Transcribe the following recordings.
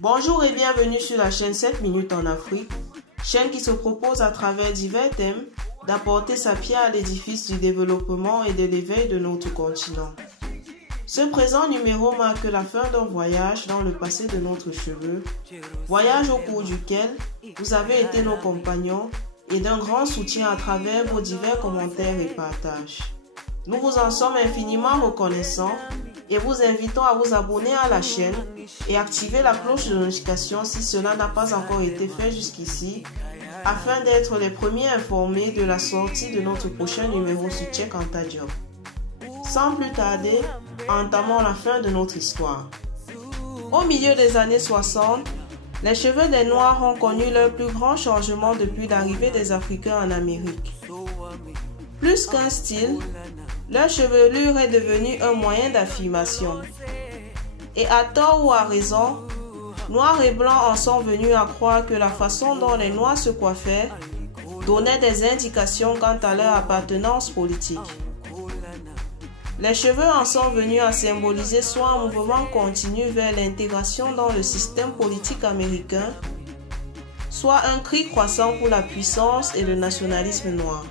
Bonjour et bienvenue sur la chaîne 7 minutes en Afrique, chaîne qui se propose à travers divers thèmes d'apporter sa pierre à l'édifice du développement et de l'éveil de notre continent. Ce présent numéro marque la fin d'un voyage dans le passé de notre cheveu, voyage au cours duquel vous avez été nos compagnons et d'un grand soutien à travers vos divers commentaires et partages. Nous vous en sommes infiniment reconnaissants et vous invitons à vous abonner à la chaîne et activer la cloche de notification si cela n'a pas encore été fait jusqu'ici, afin d'être les premiers informés de la sortie de notre prochain numéro sur Cheikh Anta Diop. Sans plus tarder, entamons la fin de notre histoire. Au milieu des années 60, les cheveux des Noirs ont connu leur plus grand changement depuis l'arrivée des Africains en Amérique. Plus qu'un style, leur chevelure est devenue un moyen d'affirmation. Et à tort ou à raison, Noirs et Blancs en sont venus à croire que la façon dont les Noirs se coiffaient donnait des indications quant à leur appartenance politique. Les cheveux en sont venus à symboliser soit un mouvement continu vers l'intégration dans le système politique américain, soit un cri croissant pour la puissance et le nationalisme noir.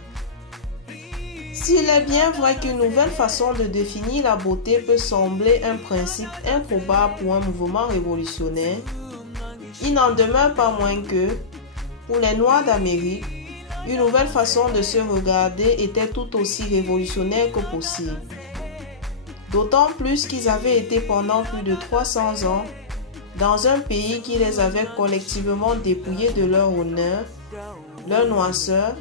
S'il est bien vrai qu'une nouvelle façon de définir la beauté peut sembler un principe improbable pour un mouvement révolutionnaire, il n'en demeure pas moins que, pour les Noirs d'Amérique, une nouvelle façon de se regarder était tout aussi révolutionnaire que possible. D'autant plus qu'ils avaient été pendant plus de 300 ans dans un pays qui les avait collectivement dépouillés de leur honneur, leur noirceur,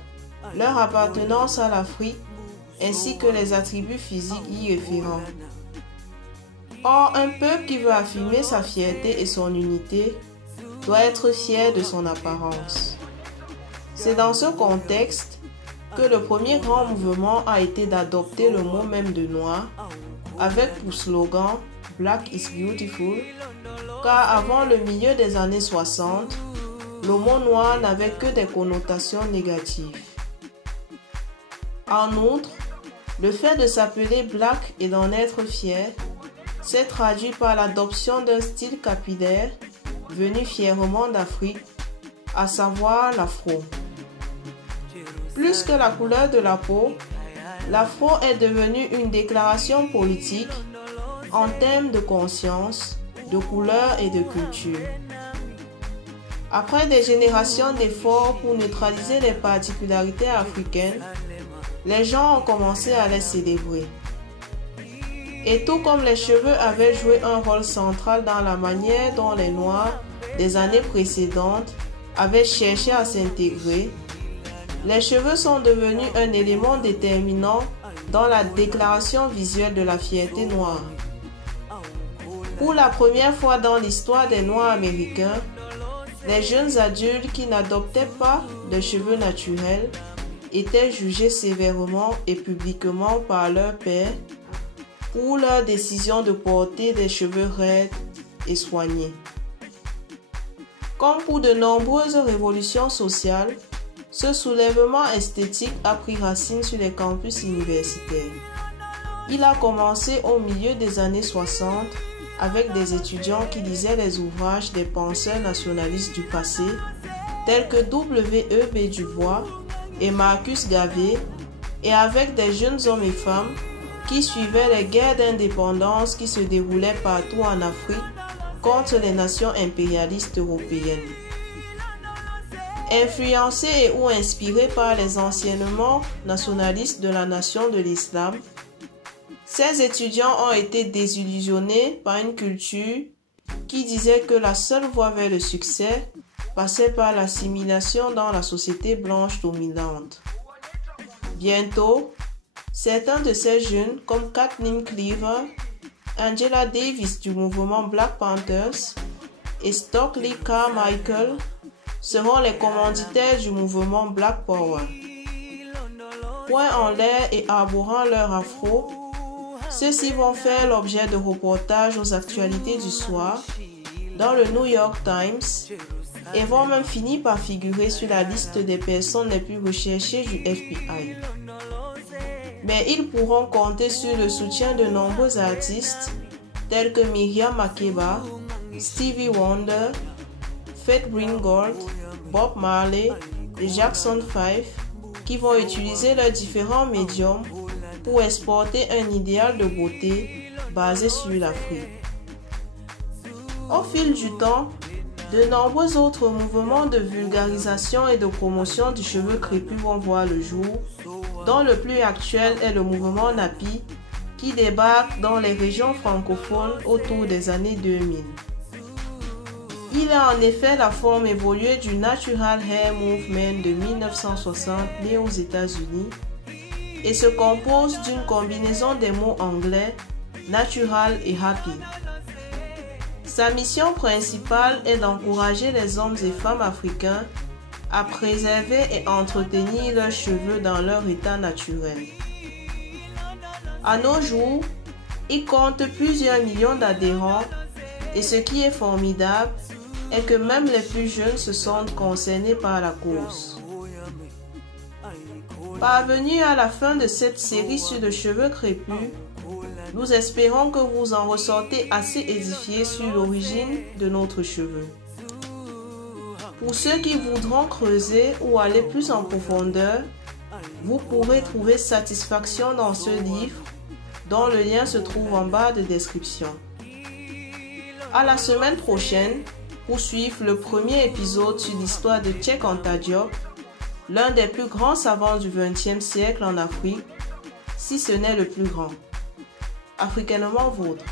leur appartenance à l'Afrique, ainsi que les attributs physiques y référents. Or, un peuple qui veut affirmer sa fierté et son unité doit être fier de son apparence. C'est dans ce contexte que le premier grand mouvement a été d'adopter le mot même de noir, avec pour slogan « Black is beautiful », car avant le milieu des années 60, le mot noir n'avait que des connotations négatives. En outre, le fait de s'appeler Black et d'en être fier s'est traduit par l'adoption d'un style capillaire venu fièrement d'Afrique, à savoir l'afro. Plus que la couleur de la peau, l'afro est devenu une déclaration politique en termes de conscience, de couleur et de culture. Après des générations d'efforts pour neutraliser les particularités africaines, les gens ont commencé à les célébrer. Et tout comme les cheveux avaient joué un rôle central dans la manière dont les Noirs des années précédentes avaient cherché à s'intégrer, les cheveux sont devenus un élément déterminant dans la déclaration visuelle de la fierté noire. Pour la première fois dans l'histoire des Noirs américains, les jeunes adultes qui n'adoptaient pas de cheveux naturels étaient jugés sévèrement et publiquement par leurs pairs pour leur décision de porter des cheveux raides et soignés. Comme pour de nombreuses révolutions sociales, ce soulèvement esthétique a pris racine sur les campus universitaires. Il a commencé au milieu des années 60 avec des étudiants qui lisaient les ouvrages des penseurs nationalistes du passé, tels que W.E.B. Du Bois et Marcus Garvey, et avec des jeunes hommes et femmes qui suivaient les guerres d'indépendance qui se déroulaient partout en Afrique contre les nations impérialistes européennes. Influencés et ou inspirés par les enseignements nationalistes de la nation de l'islam, ces étudiants ont été désillusionnés par une culture qui disait que la seule voie vers le succès passait par l'assimilation dans la société blanche dominante. Bientôt, certains de ces jeunes, comme Kathleen Cleaver, Angela Davis du mouvement Black Panthers et Stokely Carmichael, seront les commanditaires du mouvement Black Power. Poing en l'air et arborant leur afro, ceux-ci vont faire l'objet de reportages aux actualités du soir dans le New York Times et vont même finir par figurer sur la liste des personnes les plus recherchées du FBI. Mais ils pourront compter sur le soutien de nombreux artistes tels que Miriam Makeba, Stevie Wonder, Faith Ringgold, Bob Marley et Jackson 5 qui vont utiliser leurs différents médiums pour exporter un idéal de beauté basé sur l'Afrique. Au fil du temps, de nombreux autres mouvements de vulgarisation et de promotion du cheveu crépus vont voir le jour, dont le plus actuel est le mouvement Nappy qui débarque dans les régions francophones autour des années 2000. Il est en effet la forme évoluée du Natural Hair Movement de 1960 né aux États-Unis et se compose d'une combinaison des mots anglais natural et happy. Sa mission principale est d'encourager les hommes et femmes africains à préserver et entretenir leurs cheveux dans leur état naturel. À nos jours, il compte plusieurs millions d'adhérents et ce qui est formidable est que même les plus jeunes se sentent concernés par la cause. Parvenus à la fin de cette série sur le cheveu crépus, nous espérons que vous en ressortez assez édifiés sur l'origine de notre cheveu. Pour ceux qui voudront creuser ou aller plus en profondeur, vous pourrez trouver satisfaction dans ce livre dont le lien se trouve en bas de description. À la semaine prochaine pour suivre le premier épisode sur l'histoire de Cheikh Anta Diop, l'un des plus grands savants du XXe siècle en Afrique, si ce n'est le plus grand. Africainement vôtre.